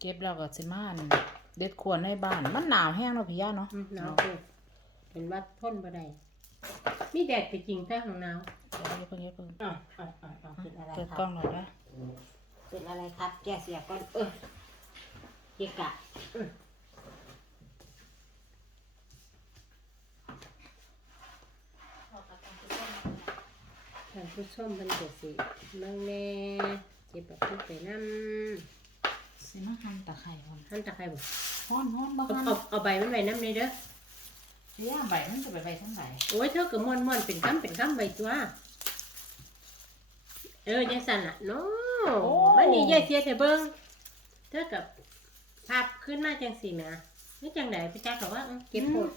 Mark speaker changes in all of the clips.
Speaker 1: เก็บแล้วก็สิมาอั่นเด็ดควรในบ้าน มันหนาวแห้งเนาะพี่ย่าเนาะ
Speaker 2: อืมหนาวเกินเป็นวัดทนบ่ได้มีแดดก็จริงแต่ของหนาว
Speaker 1: เดี๋ยวเพิ่งเดี๋ยวเพิ่ง
Speaker 2: อะอะอะอะเป็นอะไร
Speaker 1: เปิด
Speaker 2: ค
Speaker 1: กล้
Speaker 2: รั
Speaker 1: อบงหน่อยนะ
Speaker 2: เป็นอะไรครับ แกเสียก่อนเออเกะกะอืมท่านผู้ชมมันก็สิเบิ่งแน่เก็บแบบนี้ไปนำ
Speaker 1: สิมาหั่นตะไคร้ก่อน
Speaker 2: หั่นตะไคร้บ่
Speaker 1: ฮ้อนฮ้อนบ่
Speaker 2: เอา
Speaker 1: หั่น
Speaker 2: เอาเอาใบมันไว้นำเลยเด้อ
Speaker 1: พี่ย่าใบมันจะไปใบทั้งใบ
Speaker 2: โอ้ยเธอก็ม่วนๆเป็นคำเป็นคำไว้ตัวเออจังซั่นล่ะเนาะมันนี่ยายเสียให้เบิ่งเธอกับพับขึ้นมาจังซี่แหมนี่จังได๋พี่จักก็ว่าเออเก็บโพด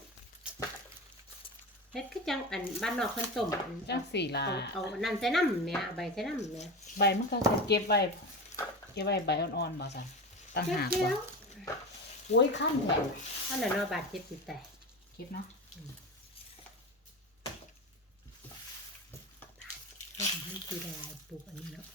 Speaker 2: เฮ็ดคือจังอันบ้านนอกเพิ่นต้มอัน
Speaker 1: จังสี่ล่ะ
Speaker 2: เอาเอานั่นใส่น้ำแหม่เอาใบใส่น้ำแหม่
Speaker 1: ใบมันก็จะเก็บไว้เก็บไว้ใบอ่อนๆบ่ซั่น ต่างหาก
Speaker 2: เดี๋
Speaker 1: บ่
Speaker 2: ยว
Speaker 1: โอ้ยขั้นแท้
Speaker 2: ๆอันนั้นเนาะบาดเจ็บสิแตก
Speaker 1: เก็บเนาะ
Speaker 2: เขาทำให้ทีละลายปลูกอันนี้เนาะ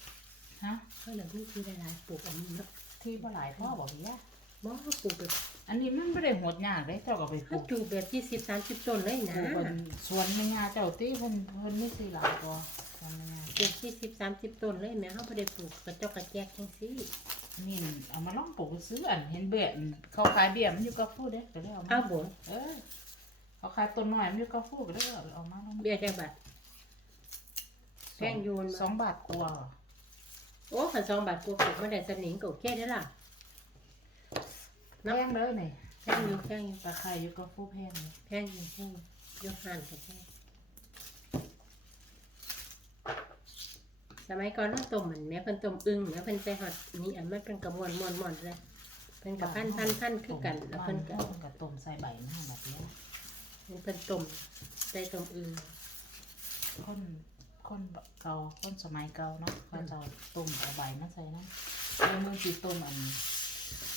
Speaker 1: ฮะ
Speaker 2: เขาทำให้ทีละลายปลูกอันนี้เนาะ
Speaker 1: ที่บ่หลายพ่อบ่พี่ย่า
Speaker 2: บ่เขาปลูกแบบ
Speaker 1: อันนี้มันบ่ได้โหดยากเด้เจ้าก็ไปป
Speaker 2: เขา
Speaker 1: ลูก
Speaker 2: ปลูกแบบยี่สิบสามสิบต้นเลย
Speaker 1: ป
Speaker 2: นะ
Speaker 1: ลูกบนสวนแม่ย่าเจ้าติเพิ่นเพิ่นมีสิหลายบ่สวนแม่ย่า
Speaker 2: ปลูกยี่สิบสามสิบต้นเลยแม่เขาไม่ได้ปลูกกระจอกกระแจกจังซี่
Speaker 1: นี่เอามาลองปลูกซื้ออันเห็นเบี้ยเขาขายเบี้ยมันอยู่กับฟูเด้ก็เลยเอามา
Speaker 2: เอาบ่
Speaker 1: เออเขาขายต้นน้อยมันอยู่กับฟูก็เลยเอาเอามาลอง
Speaker 2: เบี้ยจังบาทแพงอยู่นะ
Speaker 1: สองบาทกว่า
Speaker 2: โอ้ขันสองบาทกลัวปลูกไม่ได้สนิงก็โอเคได้อล่ะ
Speaker 1: แพงเลยนี่
Speaker 2: แพงอยู่แพงอยู่
Speaker 1: ตาไคร้อยู่กับฟูแพงเลย
Speaker 2: แพงอยู่แพงอยู่ยกหันก็แพง สมัยก่อนเราต้มเหมือนแม่เพิ่นต้มอึ่งแม่เพิ่นใส่ฮอดนี่อันมันเป็นกระมวลมวนมวนเลยเพิ่นกับพันพันพันคือกันแล้วเพิ่นก็
Speaker 1: เพิ่นก็ต้มใส่ใบมันแบบนี้
Speaker 2: เพิ่นต้มใส่ต้มอึ่ง
Speaker 1: คนคนเก่าคนสมัยเก่าเนาะเขาจะต้มเอาใบมาใส่นะแล้วมือสิต้มอัน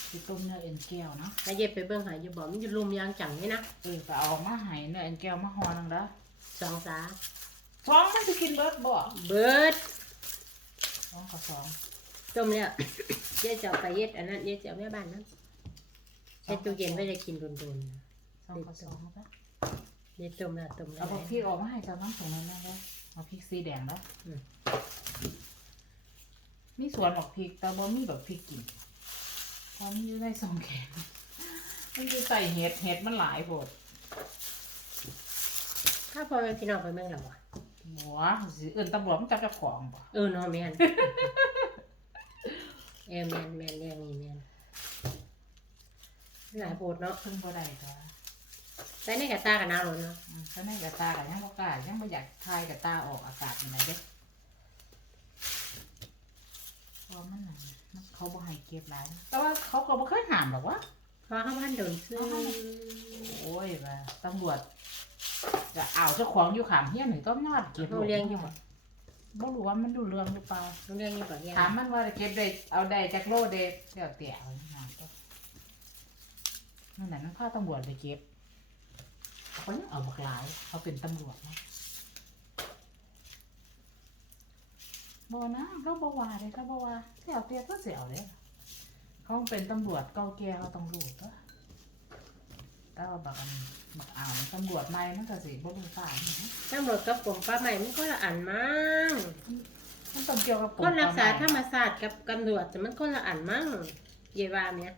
Speaker 1: สิต้มเนื้อเอ็นแก้วเนาะ
Speaker 2: แล้วเย็บไปเบิ่งหาอยู่บ่มันอยู่ลุมยางจังนี่นะ
Speaker 1: เออก็เอามาให้เนื้อเอ็นแก้วมาห่อนึงเด้อ
Speaker 2: สองสา
Speaker 1: สองมันสิกินเบิดบ่
Speaker 2: เบิด
Speaker 1: สองกับสอง
Speaker 2: ต้มแล้วเจ๊จะเอาไปเย็ดอันนั้นเจ๊จะเอาแม่บ้านนั้นเฮ็ดตู้เย็นไว้ได้กินโดน
Speaker 1: สองกับสองเอาปะ
Speaker 2: ๆเย็ดต้มแล้วต้มแล้
Speaker 1: เอา
Speaker 2: ว
Speaker 1: ผักพริกออกมาให้เจ้าน้ำตรงนั้นนะเด้อเอาพริกสีแดงแล้ว
Speaker 2: อืม
Speaker 1: มีสวนออกพริกแต่บ่มีแบบพริกกินเพราะมันอยู่ในซองแข็งมันคือใส่เห็ดเห็ดมันหลายโพด
Speaker 2: ถ้าพ่อแม่พี่น้องไปเมืองเราอะ
Speaker 1: หัวสิเอิ้นตำรวจมันจับเจ้าของบ่
Speaker 2: เออเนาะแม่นเออแม่นแม่นเรื่องนี้แม่นหลายโพดเนาะ
Speaker 1: เพิ่นบ่ได้ตัว
Speaker 2: แต่ในกระตากับหนาวเลยเนาะ
Speaker 1: อืมถ้าในกระตาก็ยังบ่กล้ายังบ่อยากทายกระตาออกอากาศปานใดเด้เพราะมันน่ะมันเขาบ่ให้เก็บหลายนะแต่ว่าเขาก็บ่เคยห้ามหรอกวะ
Speaker 2: เพราะเขาพันโดนซื้อ
Speaker 1: โอ้ยว่าตำรวจ จะเอาเจ้าของอยู่ขางเฮียนหนึ่งต้องยอดเก็บ
Speaker 2: เขาเลี้ยงอยู่บ่
Speaker 1: บ่รู้ว่ามันดูเรื่องหรือเปล่า
Speaker 2: เขาเลี้ยงอยู่บ่เลี้ยง
Speaker 1: ถามมันว่าเก็บได้เอาได้จากโลเดเดี๋ยวเตี่ยเอาหาตัวนั่นแหละมันพาตำรวจไปเก็บเขายังเอาบักหลายเขาเป็นตำรวจนะบอนะเขาบอว่าเลยเขาบอว่าเสี่ยวเตี้ยก็เสี่ยวเลยเขาเป็นตำรวจเก่าแก่เขาต้องรู้ตั วแต่ว่าบักอันบักอ่าวตำรวจใหม่มันก็สิบ่รู้ป่านนี่นะ
Speaker 2: ตำรวจกับกรมป่าไม้มันก็ละอันมั้ง
Speaker 1: มันต้องเกี่ยวกับ
Speaker 2: คนรักษาธรรม
Speaker 1: ม
Speaker 2: ศาสตร์กับตำรวจแต่มันคนละอันมั้งเยายว่าเนี่ย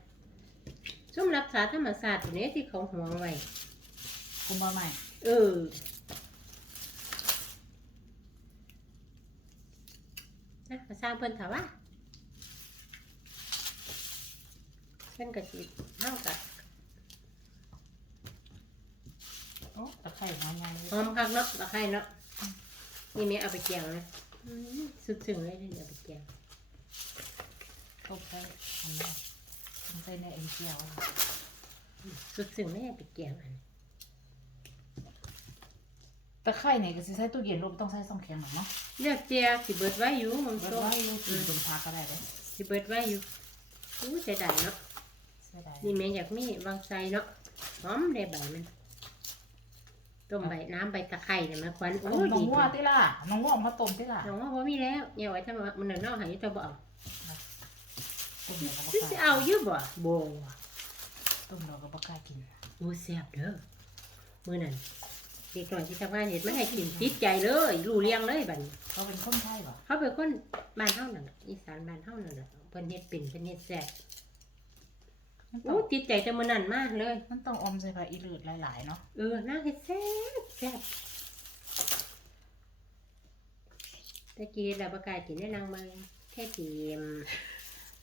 Speaker 2: ซุ่มรักษาธรรมศาสตร์ตัวนี้ที่เขาห่วงไว้
Speaker 1: คุมบ่ใหม่
Speaker 2: เออ นะมาสร้างเพิ่นถามว่าเพิ่นกะสิเท่ากับ
Speaker 1: โอ้ตะไคร้หัวใหญ่
Speaker 2: หอมคักเนาะตะไคร้เนาะนี่แม่เอาไปแกงนะอืมสุดถึงเลยเดี๋ยวเอาไปแกง
Speaker 1: ต้มไปอันนี้ต้มไปในเอ็นเจียว
Speaker 2: สุดถึงแม่เอาไปแกงอัน
Speaker 1: ตะไคร้เนี่ยก็สิใส่ตู้เย็นลูกบ่ต้องใส่ซองแข็งหรอกเนาะ
Speaker 2: เลือกเจียสิเบิดไว้อยู่มัน
Speaker 1: เบิด
Speaker 2: โต
Speaker 1: ไว้อยู่กินเป็นพักก็ได้เด้อ
Speaker 2: สิเบิดไว้อยู่อู้ใจได้เนาะ
Speaker 1: เสียดาย
Speaker 2: นี่แม่อยากมีวางใจเนาะหอมได้ใบมัน ต้มใบน้ำใบตะไคร้เนี่ยมาควันโอ้
Speaker 1: โอ้ยน้อง
Speaker 2: ดี
Speaker 1: งัวติล่ะน้องงัวมาต้มติล่ะ
Speaker 2: น้องว่าบ่มีแล้วเนี่ยไว้ถ้ามันเนอหายจะบ่เอา
Speaker 1: ต้มเดียวก็บ่
Speaker 2: สิ
Speaker 1: ก
Speaker 2: สิ
Speaker 1: ล้า
Speaker 2: เอาอยู่บ่บ่
Speaker 1: ต้มเดียวก็บ่กล้ากิน
Speaker 2: โอ้แซ่บเด้อมื้อนั้นเด็กน้อยที่ทำงานเฮ็ดมันให้กินติดใจเลยรู้เรื่องเลยบัดนี้
Speaker 1: เขาเป็นคนไทยบ่
Speaker 2: เขาเป็นคนบ้านเฮานั่นน่ะอีสานบ้านเฮานั่นน่ะเพิ่นเฮ็ดเป็นเพิ่นเฮ็ดแซ่บ
Speaker 1: มันต้อง
Speaker 2: โอ้ติดใจแต่มื้อนั้นมากเลย
Speaker 1: มันต้องอมใส่ผักอีเลือดหลายๆเนาะ
Speaker 2: เออนางเฮ็ดแซ่บแซ่บตะกี้เราบ่กล้ากินได้นางเมืองแค่กิน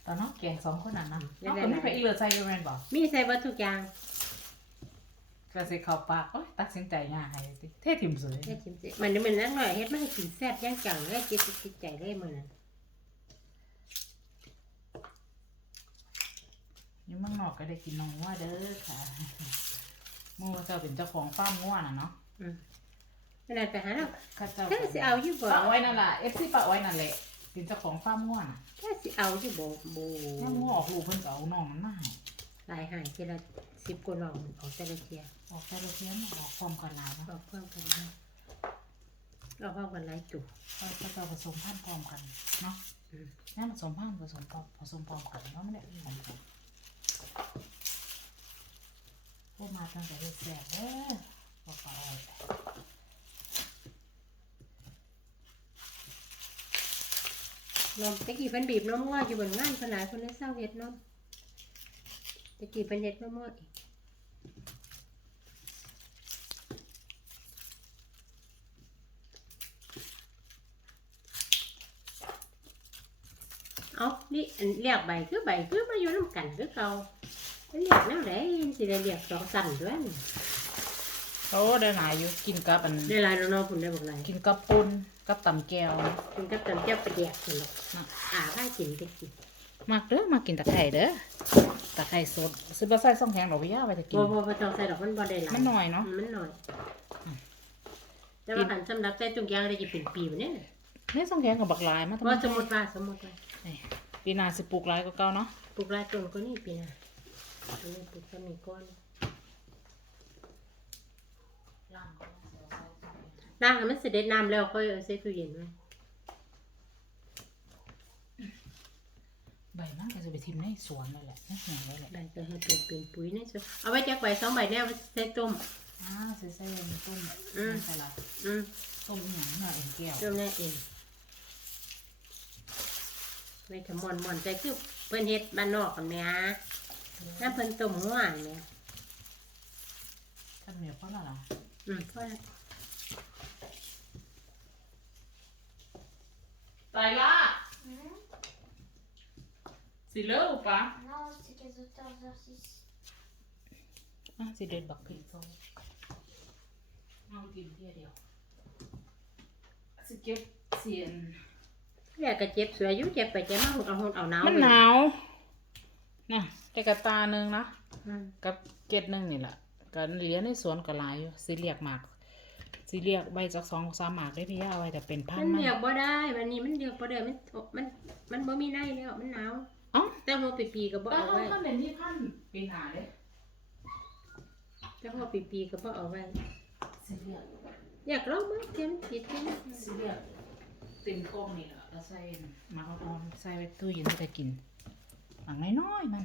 Speaker 1: ตอนน้องแกงสองคนนั้นนะ
Speaker 2: อืม
Speaker 1: น้องคนนี้ผักอีเลือดใส่อยู่แม่นบ่
Speaker 2: มีใส่เบิดทุกอย่าง
Speaker 1: ก็สิเข้าปากโอ้ยตัดสินใจยากให้ติเทถิ่มเสย
Speaker 2: แค่ชิมสิมันมันนักหน่อยเฮ็ดมาให้กินแซ่บอย่างจังเลยจิตติดใจเลยมื้อนั้น
Speaker 1: อยู่เมืองนอกก็ได้กินน้องว่าเด้อค่ะหมู่เจ้าเป็นเจ้าของฟาร์มงัวน่ะเนาะ
Speaker 2: อืมขนาดไปหาเรา
Speaker 1: ข้าเจ้า
Speaker 2: แค่สิเอาอยู่บ่
Speaker 1: ปะอ้อยนั่นล่ะ FC ปะอ้อยนั่นแหละเป็นเจ้าของฟาร์มงัวน่ะ
Speaker 2: แค่สิเอาอยู่บ่บ่
Speaker 1: ถ้างัวออกลูกเพิ่นก็เอาน้องมันมาให้
Speaker 2: หลายหายทีละ10กว่าน้องออกแต่ละเที่ย
Speaker 1: ออกแต่ละเทียนออกพร้อมกันหลายเนาะ
Speaker 2: ออกพร้อมกันเลยออกพร้อมกันหลายจุ
Speaker 1: ก็ข้าเจ้าผสมพันธุ์พร้อมกันเนาะ
Speaker 2: อืม
Speaker 1: นี่ผสมพันธุ์ผสมพร้อมผสมพร้อมกันเนาะไม่ได้พร้อมกัน พวกมาตั้งแต่เด็กแสบเด้อบอกปะอ้อย
Speaker 2: นมตะกี้เพิ่นบีบนมงัวอยู่บนงานเพิ่นหลายคนเลยเศร้าเฮ็ดนมตะกี้เพิ่นเฮ็ดนมงัวอีกเอานี่เรียกใบคือใบคือมาอยู่น้ำกันคือเก่า เพิ่นเรียกแนวใดสิได้เรียกสองสั่นด้วยนี่
Speaker 1: โอ้ได้หลายอยู่กินกับอัน
Speaker 2: ได้หลายแล้วเนาะพุ่นได้บอกหลาย
Speaker 1: กินกับปุนกับตำแก้วนะ
Speaker 2: คุณกับตำเจ้าประเดียกพุ่นเนาะ
Speaker 1: น่ะ
Speaker 2: อ่าว่ากินตะกี้
Speaker 1: มากเด้อมากินตะไคร้เด้อตะไคร้สดซื้อมาใส่ซ่องแข็งดอกวิยาไว้จะกิน
Speaker 2: บ่บ่บ่ต้องใส่ดอกมันบ่ได้หลาย
Speaker 1: มันหน่อยเนาะ
Speaker 2: มันหน่อยแต่ว่าขันสำหรับใจทุกอย่างได้จะเป็นปีแบบนี้
Speaker 1: นี่ซ่องแข็งกับบักลายมาทำไม
Speaker 2: ว่าสมมติว่าสมมติว่า
Speaker 1: นี่ปีหน้าสิปลูกหลายกว่าเก่าเนาะ
Speaker 2: ปลูกหลายต้นก็นี่ปีหน้าอั นนี้ปลูกต้นนี้ก้อนด่างให้มันเสด็จน้ำแล้วค่อยเอาใส่ตู้เย็นไว้
Speaker 1: ใบมันก็จะไปทิมในสวนเลยแหละในแห่งเลยแหละ
Speaker 2: ใบก็ให้เป็นเป็นปุ๋ยนี่สิเอาไว้จักใบสองใบเนี่ยเอาไว้ใส่ต้ม
Speaker 1: อ่าใส่ใส่ต้ม
Speaker 2: อืม
Speaker 1: ใส่ละ
Speaker 2: อืม
Speaker 1: ต้มอหย่างเนื้อเอ็นแก้ว
Speaker 2: ต้มแน่เองไว้ทำมอนมอนใจคือเพิ่นเฮ็ดบ้านนอกกันแหม่ น้ำเพิ่นต้มหวานเนี่ย
Speaker 1: ท่านเมียพ่อละล่ะ
Speaker 2: อืมเพราะ
Speaker 1: ตายละสิเลิกปะ
Speaker 3: Non, c'est 14h06.
Speaker 1: อะสิเด็ดบักพริกโซ่เอากินเพียเดียวสิเก็บเสียน
Speaker 2: แรกก็เจ็บสวยอยู่เจ็บไปเจ็บมาหุดเอาหุดเอาหนาว
Speaker 1: มันหนาว นะแต่กระตาหนึ่งนะ
Speaker 2: อืม
Speaker 1: กับเกตหนึ่งนี่แหละกันเลี้ยงในสวนก็หลายอยู่สิเรียกหมากสิเรียกใบจากสองสามหมากได้พี่ย่าไว้แต่เป็นพัน
Speaker 2: มัน
Speaker 1: ธุ์มัน
Speaker 2: เรียกบ่ได้วันนี้มันเรียกบ่ได้มันมันมันบ่มีในแล้วมันหนาว
Speaker 1: เอ้า
Speaker 2: แต่หัวปีปีๆก็บ่
Speaker 1: แล้ว
Speaker 2: เอาไว้
Speaker 1: ท่านเด่นที่พันธุ์ปีหนาเด้
Speaker 2: แต่หัวปีปีๆก็บ่เอาไว้
Speaker 1: สิเรียก
Speaker 2: อยากลองมั้ยเต็มติดเต็ม
Speaker 1: สิเรียกเต็มกล้องนี่แหละแล้วใส่หมากอ่อนๆใส่ไว้ตู้เย็นจะกิน หมักน้อยๆมัน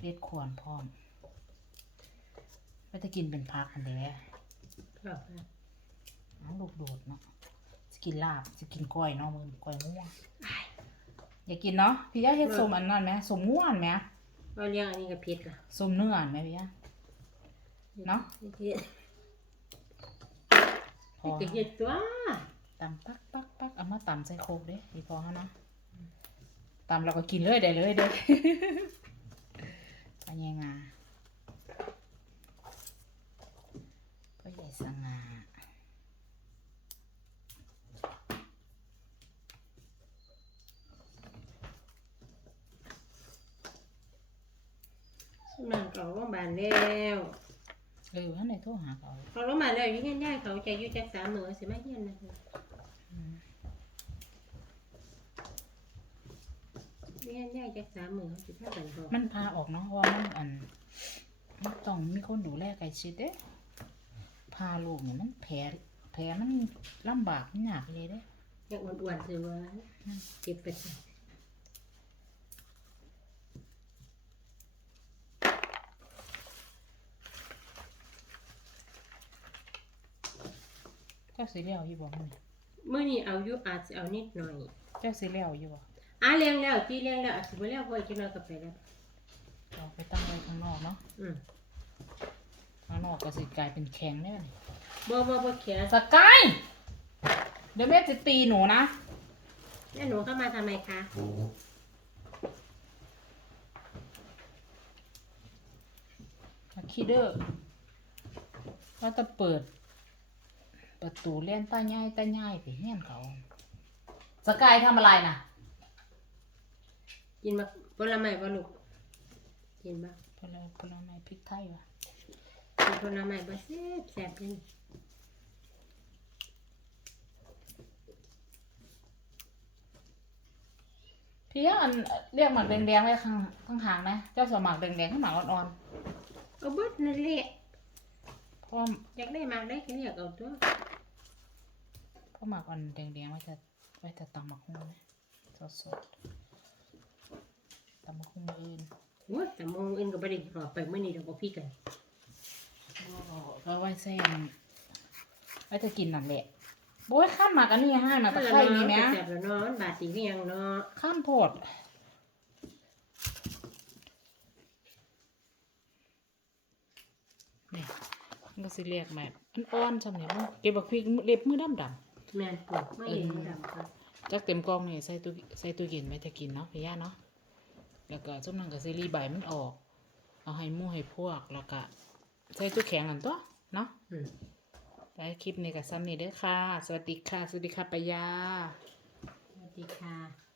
Speaker 1: เล็ดขวานพร้อมไปจะกินเป็นพักอันเดีย
Speaker 2: เอาไป
Speaker 1: น้องลูกโดดเนาะสกินลาบสกินกล้อยเนาะมึงกล้อยง่วงอย่ากินเนาะพี่ย่าเฮ็ดสมอันนั้นไหมสมง่วนไหม
Speaker 2: เอาเลี้ยงอันนี้ก็ผิดล่ะ
Speaker 1: สมเนื้อไหมพี่ย่าเนาะ
Speaker 2: เฮ็ด
Speaker 1: พอ
Speaker 2: ก็เฮ็ดตัว
Speaker 1: ตำปักปักปักเอามาตำใส่โคกเด้พี่พอเขาเนาะ ตำเราก็กินเลยได้เลยเด้ปัญญางาพ่อใหญ่สง่า
Speaker 2: สมันก็โรงพยาบาลแล้ว
Speaker 1: เออท่านไหนโทรหาเขา
Speaker 2: เขาโรงพยาบาลแล้วอยู่เฮียนยายเขาจะอยู่จักสามมื้อสิมาเฮียนนะ
Speaker 1: อื
Speaker 2: แง่แง่จักสามมื่นสิบห้าพันก่อก
Speaker 1: มันพาออกเนาะเพราว่ามันอันต้องมีคนดูแลไก่ชิดเด้พาลูกเนี่ยมันแผลแผลมันลำบากมันหนักเลยเด้
Speaker 2: อยากอ้วนๆเลยวะเจ็บไป
Speaker 1: เจ้าสีเหลียวอยู่บ่เมื่
Speaker 2: อนี้เอาอยู่อาจจะเอานิดหน่อย
Speaker 1: ก็เสีเหลียวอยู่บ่
Speaker 2: อะเลี้ยงแล้วที่เลี้ยงแล้วอาจสิบ่เลี้ยงบ่อีกจักหน่อยก็ไปแล้ว
Speaker 1: เอาไปตั้งไว้ข้างนอกเนาะ
Speaker 2: อืม
Speaker 1: ข้างนอกก็สิกลายเป็นแข็งได้บัดนี้
Speaker 2: บ่บ่บ่แขน
Speaker 1: สกายเดี๋ยวแม่จะตีหนูนะ
Speaker 2: แล้วหนูเข้ามาทำไมคะ
Speaker 1: คิดเด้อเราจะเปิด ประตูเล่นใต้ย่ายใต้ย่ายไปเฮียนเขา สกายทำอะไรนะ
Speaker 2: กินมาผลไม้บ่ลูกกินบ่
Speaker 1: ผลผลไม้พริกไทยวะ
Speaker 2: กินผลไม้บ่แซ่บแซ่บเลย
Speaker 1: พี่อันเรียกหมักแดงๆไว้ข้างข้างหางนะเจ้าสมักแดงๆข้างหมักอ่อน
Speaker 2: เอาเบิดนั่นแหละ
Speaker 1: ๆเพราะว่า
Speaker 2: อยากได้มากได้ก็เรียกเอาตัว
Speaker 1: เพราะหมักอ่อนแดงๆไว้จะไว้จะตำหมักหุ้งนะสดๆตำหมักหุ้งมือ อื่น
Speaker 2: โอ้ยแต่มองอื่นก็บ่ได้รอไปมื้อนี้ดอกบ่พี่กัน
Speaker 1: ก็ไว้เส้นไว้จะกินนั่นแหละโอ้ยข้ามหมักอันนี้ให้มาตะไคร้นี่นะ
Speaker 2: แซ่บแล้วเนาะมันบาดตีเรียงเนาะ
Speaker 1: ข้ามโพดเนี่ยมันก็สิเรียกแบบมันอ่อนจำเนี่ยมันเก็บบักพริกเล็บมือดำด
Speaker 2: แม่นปลูกไม่เห็นดำครับำ
Speaker 1: จักเต็มกล่องนี่ใส่ตู้ใส่ตู้เย็นไว้จะกินเนาะพี่ย่าเนาะ แล้วก็ส้มนังกับซีรีใบมันออก เอาให้หมู่ให้พวก แล้วก็ใส่ตู้แข็งอันตัว เนาะ
Speaker 2: อืม
Speaker 1: ไปคลิปนี้กับซ้ำนี่เด้อค่ะ สวัสดีค่ะ สวัสดีค่ะปายา
Speaker 2: สวัสดีค่ะ